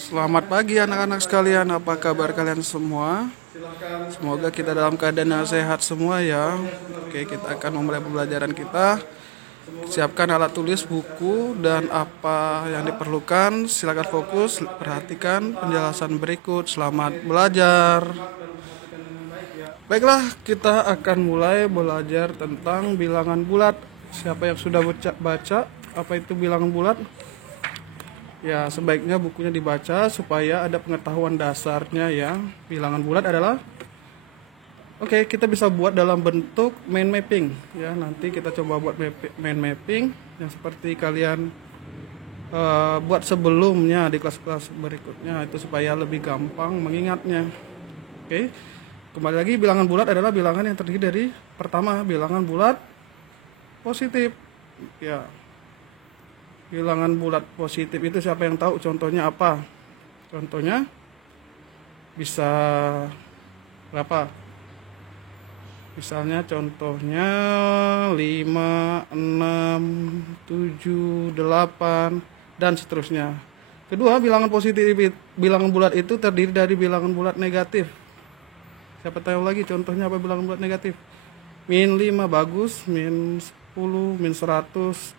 Selamat pagi anak-anak sekalian, apa kabar kalian semua? Semoga kita dalam keadaan yang sehat semua ya. Oke, kita akan memulai pembelajaran kita. Siapkan alat tulis, buku, dan apa yang diperlukan. Silakan fokus, perhatikan penjelasan berikut. Selamat belajar. Baiklah, kita akan mulai belajar tentang bilangan bulat. Siapa yang sudah baca apa itu bilangan bulat? Ya, sebaiknya bukunya dibaca supaya ada pengetahuan dasarnya ya. Bilangan bulat adalah kita bisa buat dalam bentuk mind mapping ya. Nanti kita coba buat mind mapping yang seperti kalian buat sebelumnya di kelas-kelas berikutnya itu supaya lebih gampang mengingatnya. Kembali lagi, bilangan bulat adalah bilangan yang terdiri dari pertama bilangan bulat positif ya. Bilangan bulat positif itu siapa yang tahu contohnya apa? Contohnya bisa berapa? Misalnya contohnya 5, 6, 7, 8 dan seterusnya. Kedua, bilangan bilangan bulat itu terdiri dari bilangan bulat negatif. Siapa tahu lagi contohnya apa bilangan bulat negatif? Min 5 bagus, min 10, min 100,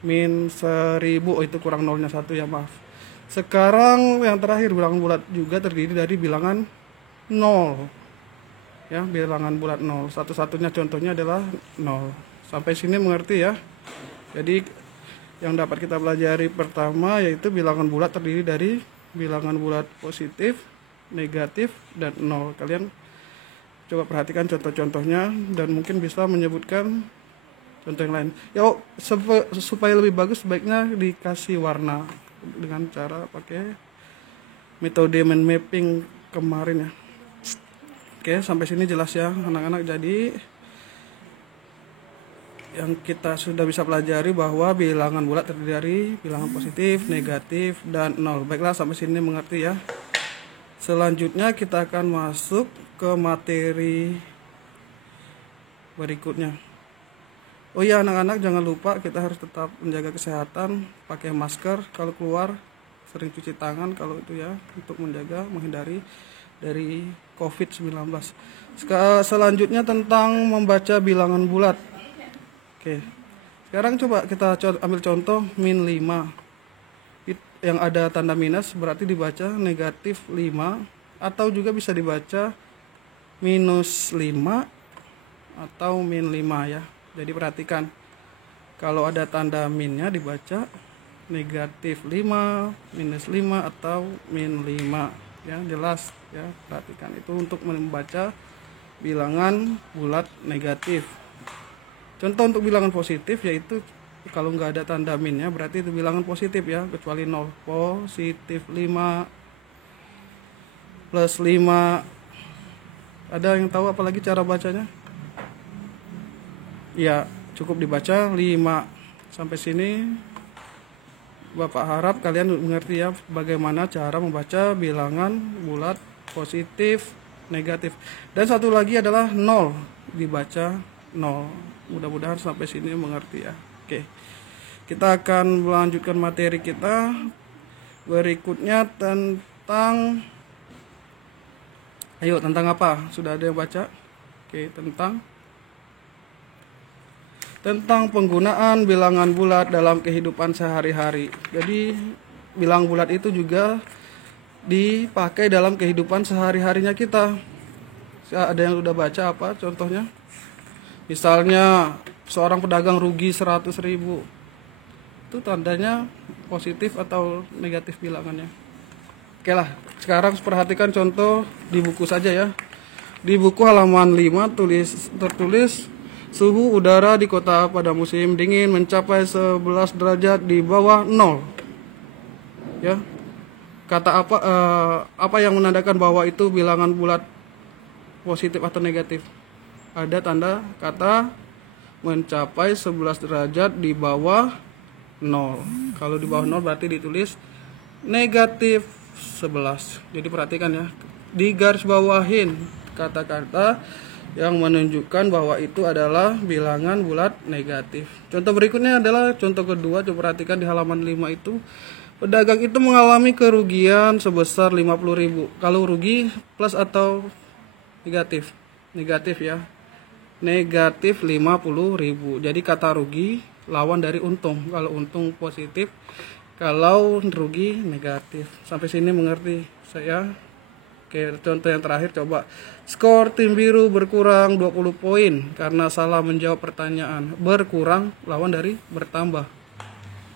min 1000, itu kurang nolnya 1 ya, maaf. Sekarang yang terakhir, bilangan bulat juga terdiri dari bilangan 0 ya, bilangan bulat 0. Satu-satunya contohnya adalah 0. Sampai sini mengerti ya. Jadi yang dapat kita pelajari pertama yaitu bilangan bulat terdiri dari bilangan bulat positif, negatif, dan 0. Kalian coba perhatikan contoh-contohnya dan mungkin bisa menyebutkan contoh yang lain. Ya, supaya lebih bagus sebaiknya dikasih warna dengan cara pakai metode mind mapping kemarin ya. Sampai sini jelas ya anak-anak. Jadi yang kita sudah bisa pelajari bahwa bilangan bulat terdiri dari bilangan positif, negatif, dan 0. Baiklah, sampai sini mengerti ya. Selanjutnya kita akan masuk ke materi berikutnya. Oh iya anak-anak, jangan lupa kita harus tetap menjaga kesehatan, pakai masker kalau keluar, sering cuci tangan kalau itu ya, untuk menghindari dari COVID-19. Selanjutnya tentang membaca bilangan bulat. Sekarang coba kita ambil contoh min 5. Yang ada tanda minus berarti dibaca negatif 5, atau juga bisa dibaca minus 5 atau min 5 ya. Jadi perhatikan, kalau ada tanda minnya dibaca negatif 5, minus 5, atau min 5 ya, jelas ya. Perhatikan, itu untuk membaca bilangan bulat negatif. Contoh untuk bilangan positif yaitu kalau nggak ada tanda minnya berarti itu bilangan positif ya, kecuali 0. Positif 5, plus 5. Ada yang tahu apalagi cara bacanya? Ya, cukup dibaca 5. Sampai sini Bapak harap kalian mengerti ya bagaimana cara membaca bilangan bulat positif, negatif. Dan satu lagi adalah 0, dibaca 0. Mudah-mudahan sampai sini mengerti ya. Kita akan melanjutkan materi kita berikutnya tentang apa? Sudah ada yang baca? Tentang penggunaan bilangan bulat dalam kehidupan sehari-hari. Jadi bilangan bulat itu juga dipakai dalam kehidupan sehari-harinya kita. Ada yang sudah baca apa contohnya? Misalnya seorang pedagang rugi 100.000. Itu tandanya positif atau negatif bilangannya. Sekarang perhatikan contoh di buku saja ya. Di buku halaman 5 tertulis suhu udara di kota pada musim dingin mencapai 11 derajat di bawah 0. Ya. Kata apa yang menandakan bahwa itu bilangan bulat positif atau negatif? Ada tanda kata mencapai 11 derajat di bawah 0. Kalau di bawah 0 berarti ditulis negatif 11. Jadi perhatikan ya, digaris bawahin kata-kata yang menunjukkan bahwa itu adalah bilangan bulat negatif. Contoh berikutnya adalah contoh kedua. Coba perhatikan di halaman 5 itu Pedagang itu mengalami kerugian sebesar 50.000. Kalau rugi plus atau negatif? Negatif ya. Negatif 50.000. Jadi kata rugi lawan dari untung. Kalau untung positif, kalau rugi negatif. Sampai sini mengerti saya? Oke, contoh yang terakhir coba. Skor tim biru berkurang 20 poin karena salah menjawab pertanyaan. Berkurang lawan dari bertambah.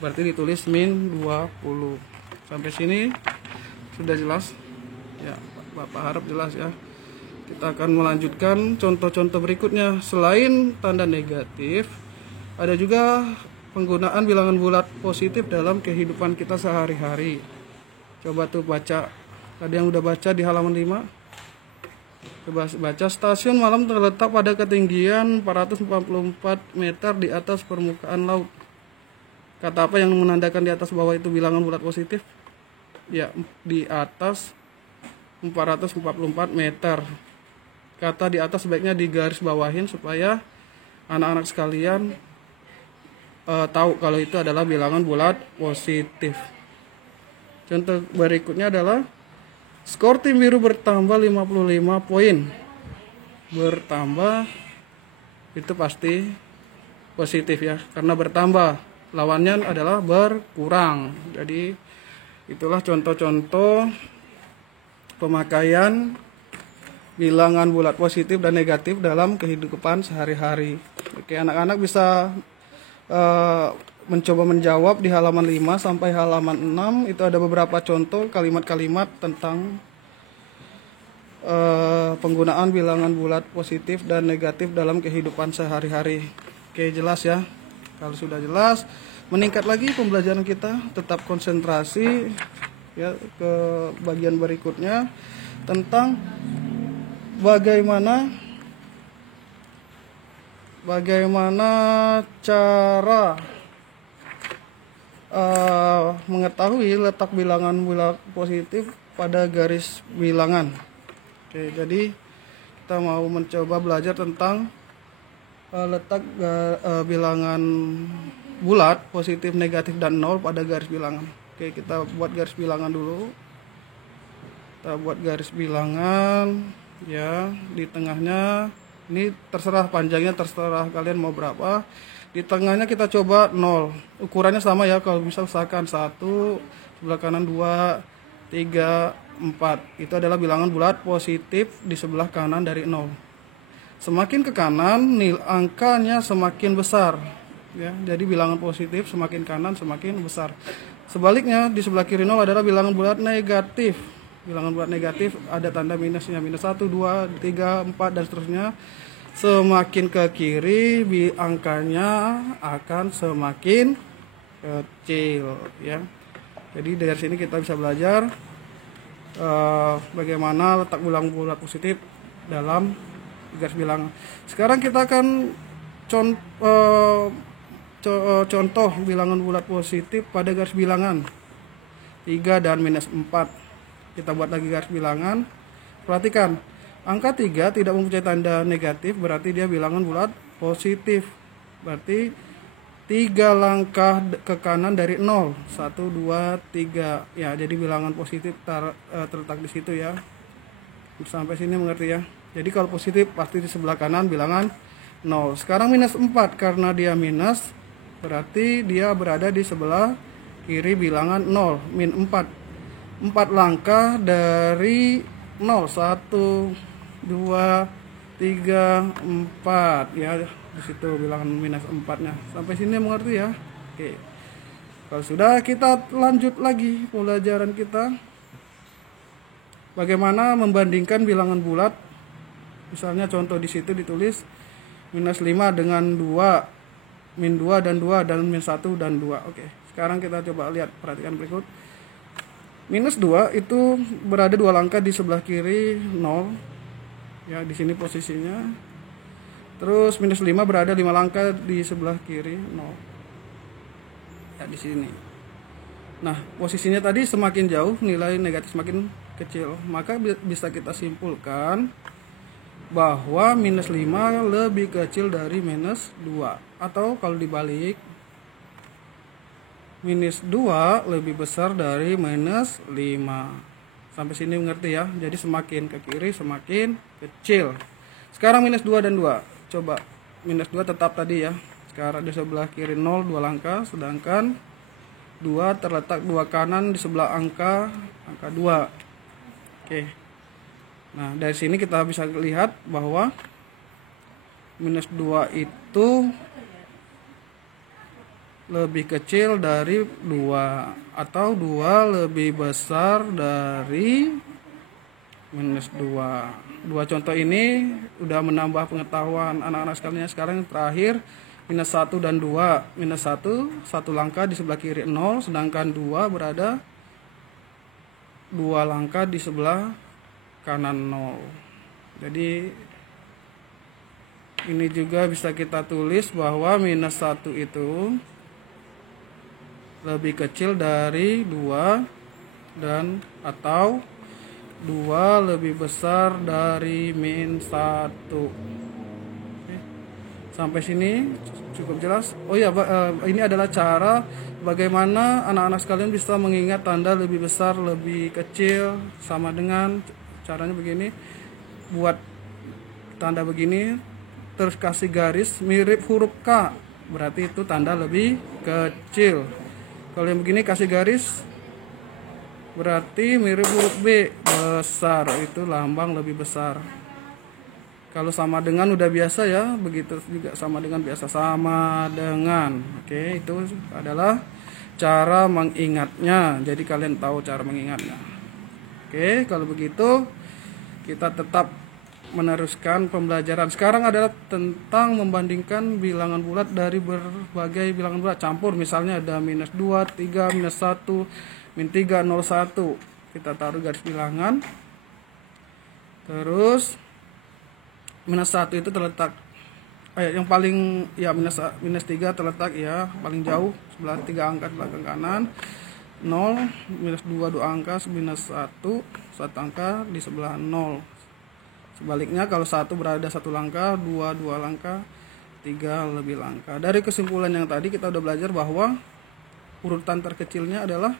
Berarti ditulis min 20. Sampai sini sudah jelas? Ya, Bapak harap jelas ya. Kita akan melanjutkan contoh-contoh berikutnya. Selain tanda negatif, ada juga penggunaan bilangan bulat positif dalam kehidupan kita sehari-hari. Coba tuh baca. Ada yang udah baca di halaman 5? Coba baca. Stasiun malam terletak pada ketinggian 444 meter di atas permukaan laut. Kata apa yang menandakan di atas bawah itu bilangan bulat positif? Ya, di atas 444 meter. Kata di atas sebaiknya digaris bawahin supaya anak-anak sekalian tahu kalau itu adalah bilangan bulat positif. Contoh berikutnya adalah skor tim biru bertambah 55 poin. Bertambah itu pasti positif ya, karena bertambah. Lawannya adalah berkurang. Jadi itulah contoh-contoh pemakaian bilangan bulat positif dan negatif dalam kehidupan sehari-hari. Oke, anak-anak bisa mencoba menjawab di halaman 5 sampai halaman 6. Itu ada beberapa contoh kalimat-kalimat tentang penggunaan bilangan bulat positif dan negatif dalam kehidupan sehari-hari. Oke, jelas ya? Kalau sudah jelas, meningkat lagi pembelajaran kita, tetap konsentrasi ya ke bagian berikutnya tentang bagaimana cara mengetahui letak bilangan bulat positif pada garis bilangan. Oke, jadi kita mau mencoba belajar tentang letak bilangan bulat positif, negatif, dan nol pada garis bilangan. Oke, kita buat garis bilangan dulu. Kita buat garis bilangan ya, di tengahnya ini terserah panjangnya, terserah kalian mau berapa. Di tengahnya kita coba 0. Ukurannya sama ya, kalau bisa usahakan 1, sebelah kanan 2, 3, 4. Itu adalah bilangan bulat positif di sebelah kanan dari 0. Semakin ke kanan, angkanya semakin besar. Ya, jadi bilangan positif semakin kanan semakin besar. Sebaliknya di sebelah kiri 0 adalah bilangan bulat negatif. Bilangan bulat negatif ada tanda minusnya, minus 1, 2, 3, 4 dan seterusnya. Semakin ke kiri angkanya akan semakin kecil ya. Jadi dari sini kita bisa belajar bagaimana letak bilangan bulat positif dalam garis bilangan. Sekarang kita akan contoh bilangan bulat positif pada garis bilangan 3 dan minus 4. Kita buat lagi garis bilangan. Perhatikan, angka 3 tidak mempunyai tanda negatif, berarti dia bilangan bulat positif. Berarti 3 langkah ke kanan dari 0. 1, 2, 3. Ya, jadi bilangan positif terletak di situ ya. Sampai sini mengerti ya. Jadi kalau positif pasti di sebelah kanan bilangan 0. Sekarang minus 4, karena dia minus berarti dia berada di sebelah kiri bilangan 0, min 4. 4 langkah dari 0, 1, 2, 3, 4 ya, di situ bilangan minus 4-nya. Sampai sini mengerti ya? Oke. Kalau sudah, kita lanjut lagi pelajaran kita. Bagaimana membandingkan bilangan bulat? Misalnya contoh di situ ditulis minus 5 dengan 2, min 2 dan 2, dan min 1 dan 2. Oke, sekarang kita coba lihat, perhatikan berikut. Minus 2 itu berada 2 langkah di sebelah kiri 0. Ya, di sini posisinya. Terus minus 5 berada 5 langkah di sebelah kiri 0. Ya, di sini. Nah, posisinya tadi semakin jauh nilai negatif semakin kecil. Maka bisa kita simpulkan bahwa minus 5 lebih kecil dari minus 2. Atau kalau dibalik, minus 2 lebih besar dari minus 5. Sampai sini mengerti ya. Jadi semakin ke kiri semakin kecil. Sekarang minus 2 dan 2. Coba minus 2 tetap tadi ya. Sekarang di sebelah kiri 0 2 langkah, sedangkan 2 terletak 2 kanan di sebelah angka 2. Oke. Nah, dari sini kita bisa lihat bahwa minus 2 itu lebih kecil dari 2 atau 2 lebih besar dari minus 2. Dua contoh ini udah menambah pengetahuan anak-anak sekalian. Sekarang yang terakhir minus 1 dan 2. Minus 1 langkah di sebelah kiri 0, sedangkan 2 berada 2 langkah di sebelah kanan 0. Jadi ini juga bisa kita tulis bahwa minus 1 itu lebih kecil dari 2 dan atau 2 lebih besar dari min 1. Oke. Sampai sini cukup jelas. Oh ya, ini adalah cara bagaimana anak-anak sekalian bisa mengingat tanda lebih besar, lebih kecil, sama dengan caranya begini. Buat tanda begini, terus kasih garis mirip huruf K, berarti itu tanda lebih kecil. Kalau yang begini kasih garis, berarti mirip huruf B, besar, itu lambang lebih besar. Kalau sama dengan udah biasa ya, begitu juga sama dengan biasa, sama dengan. Oke, itu adalah cara mengingatnya. Jadi kalian tahu cara mengingatnya. Oke, kalau begitu kita tetap meneruskan pembelajaran. Sekarang adalah tentang membandingkan bilangan bulat dari berbagai bilangan bulat campur. Misalnya ada minus 2, 3, minus 1, min 3, 0, 1. Kita taruh garis bilangan. Terus minus 1 itu terletak yang paling ya minus 3 terletak ya paling jauh sebelah 3 angka belakang kanan. 0 minus 2 angka, minus 1 angka di sebelah 0. Sebaliknya kalau 1 berada 1 langkah, 2 langkah, 3 lebih langkah. Dari kesimpulan yang tadi kita udah belajar bahwa urutan terkecilnya adalah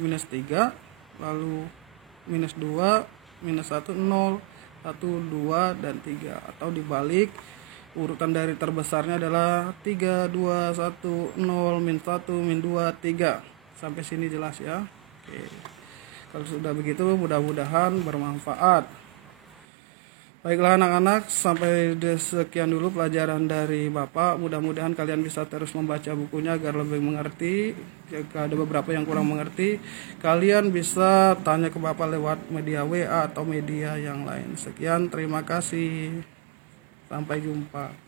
minus 3, lalu minus 2, minus 1, 0, 1, 2, dan 3. Atau dibalik, urutan dari terbesarnya adalah 3, 2, 1, 0, min 1, min 2, 3. Sampai sini jelas ya. Oke. Kalau sudah begitu mudah-mudahan bermanfaat. Baiklah anak-anak, sampai sekian dulu pelajaran dari Bapak. Mudah-mudahan kalian bisa terus membaca bukunya agar lebih mengerti. Jika ada beberapa yang kurang mengerti, kalian bisa tanya ke Bapak lewat media WA atau media yang lain. Sekian, terima kasih. Sampai jumpa.